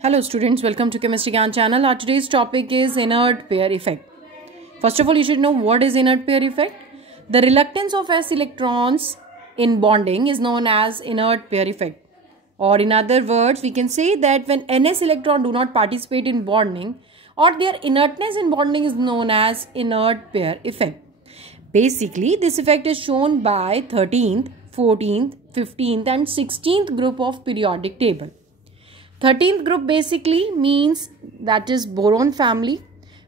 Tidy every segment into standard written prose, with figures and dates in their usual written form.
Hello students, welcome to Chemistry Gyan channel. Our today's topic is inert pair effect. First of all, you should know what is inert pair effect. The reluctance of s electrons in bonding is known as inert pair effect. Or in other words, we can say that when ns electron do not participate in bonding or their inertness in bonding is known as inert pair effect. Basically, this effect is shown by 13th, 14th, 15th and 16th group of periodic table. 13th group basically means that is boron family,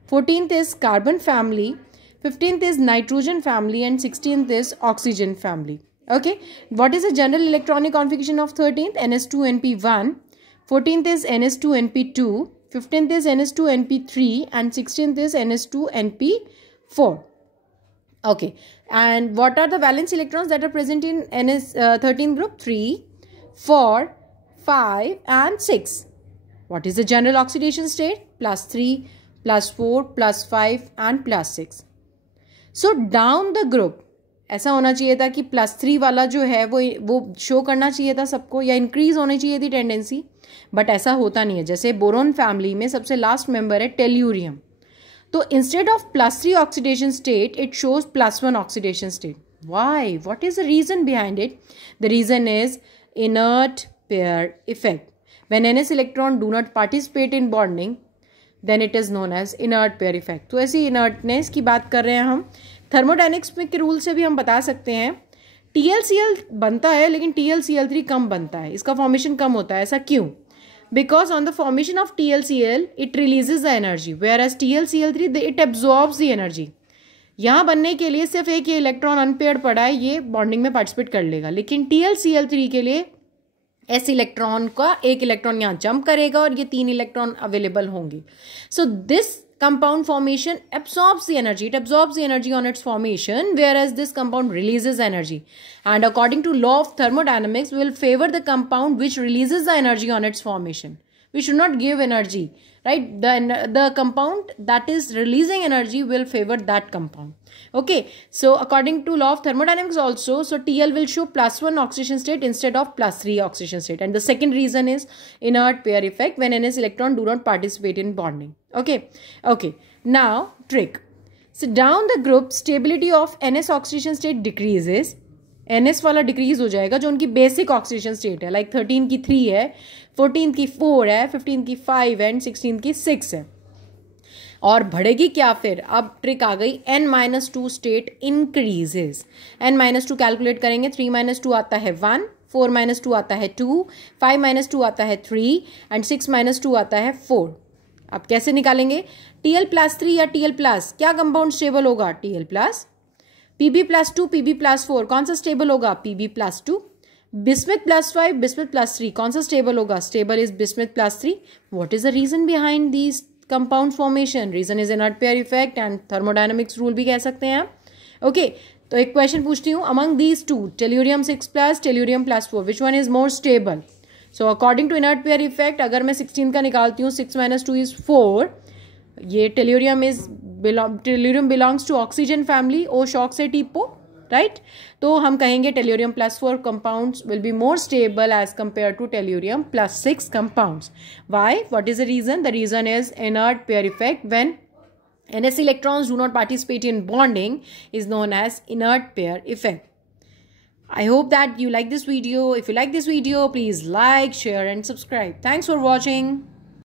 14th is carbon family, 15th is nitrogen family and 16th is oxygen family. Okay, what is the general electronic configuration of 13th? ns2np1, 14th is ns2np2, 15th is ns2np3 and 16th is ns2np4. Okay, and what are the valence electrons that are present in ns 13th group? 3, 4, 5 and 6. What is the general oxidation state? +3, +4, +5 and +6. So down the group ऐसा होना चाहिए था कि +3 वाला जो है वो show करना चाहिए था सबको या इंक्रीज होनी चाहिए थी टेंडेंसी, बट ऐसा होता नहीं है. जैसे बोरोन फैमिली में सबसे लास्ट मेंबर है टेल्यूरियम, तो instead of +3 oxidation state it shows +1 oxidation state. Why? What is the reason behind it? The reason is inert pair effect. When ns electron do not participate in bonding, then it is known as inert pair effect. तो ऐसी inertness की बात कर रहे हैं हम. Thermodynamics में के रूल से भी हम बता सकते हैं TlCl बनता है लेकिन TlCl3 कम बनता है, इसका फॉर्मेशन कम होता है. ऐसा क्यों? Because on the formation of TlCl it releases the energy, whereas TlCl3 it absorbs the energy. यहाँ बनने के लिए सिर्फ एक ये इलेक्ट्रॉन अनपेयर्ड पड़ा है, ये बॉन्डिंग में पार्टिसिपेट कर लेगा, लेकिन TlCl3 के लिए एस इलेक्ट्रॉन का एक इलेक्ट्रॉन यहाँ जंप करेगा और ये 3 इलेक्ट्रॉन अवेलेबल होंगे. So this compound formation absorbs the energy. It absorbs the energy on its formation, whereas this compound releases energy. And according to law of thermodynamics, we will favor the compound which releases the energy on its formation. We should not give energy, right? The compound that is releasing energy will favor that compound. Okay, so according to law of thermodynamics also, so Tl will show +1 oxidation state instead of +3 oxidation state. And the second reason is inert pair effect when ns electron do not participate in bonding. Okay, now trick. So down the group, stability of ns oxidation state decreases. ns वाला decrease हो जाएगा जो उनकी basic oxidation state है, like 13 की 3 है, 14 की 4 है, 15 की 5 है एंड 16 की 6 है. और बढ़ेगी क्या फिर? अब ट्रिक आ गई, n-2 state increases. n-2 calculate करेंगे, 3-2 आता है 1, 4-2 आता है 2, 5-2 आता है 3 एंड 6-2 आता है 4. अब कैसे निकालेंगे? Tl+3 या Tl+, क्या कंपाउंड स्टेबल होगा? Tl+. Pb+2, Pb+4 कौन सा स्टेबल होगा? Pb+2. Bismuth+5, Bismuth+3 कौन सा स्टेबल होगा? Stable is Bismuth+3. What is the reason behind these compound formation? Reason is inert pair effect and thermodynamics rule भी कह सकते हैं. Okay, तो एक क्वेश्चन पूछती हूँ, among these two, tellurium 6+, tellurium +4, which one is more stable? So according to inert pair effect, अगर मैं 16 का निकालती हूँ, 6-2 is 4. ये tellurium belongs to oxygen family, O shock से TPO, right? तो हम कहेंगे tellurium +4 compounds will be more stable as compared to tellurium +6 compounds. Why? What is the reason? The reason is inert pair effect when ns electrons do not participate in bonding is known as inert pair effect. I hope that you like this video. If you like this video, please like, share and subscribe. Thanks for watching.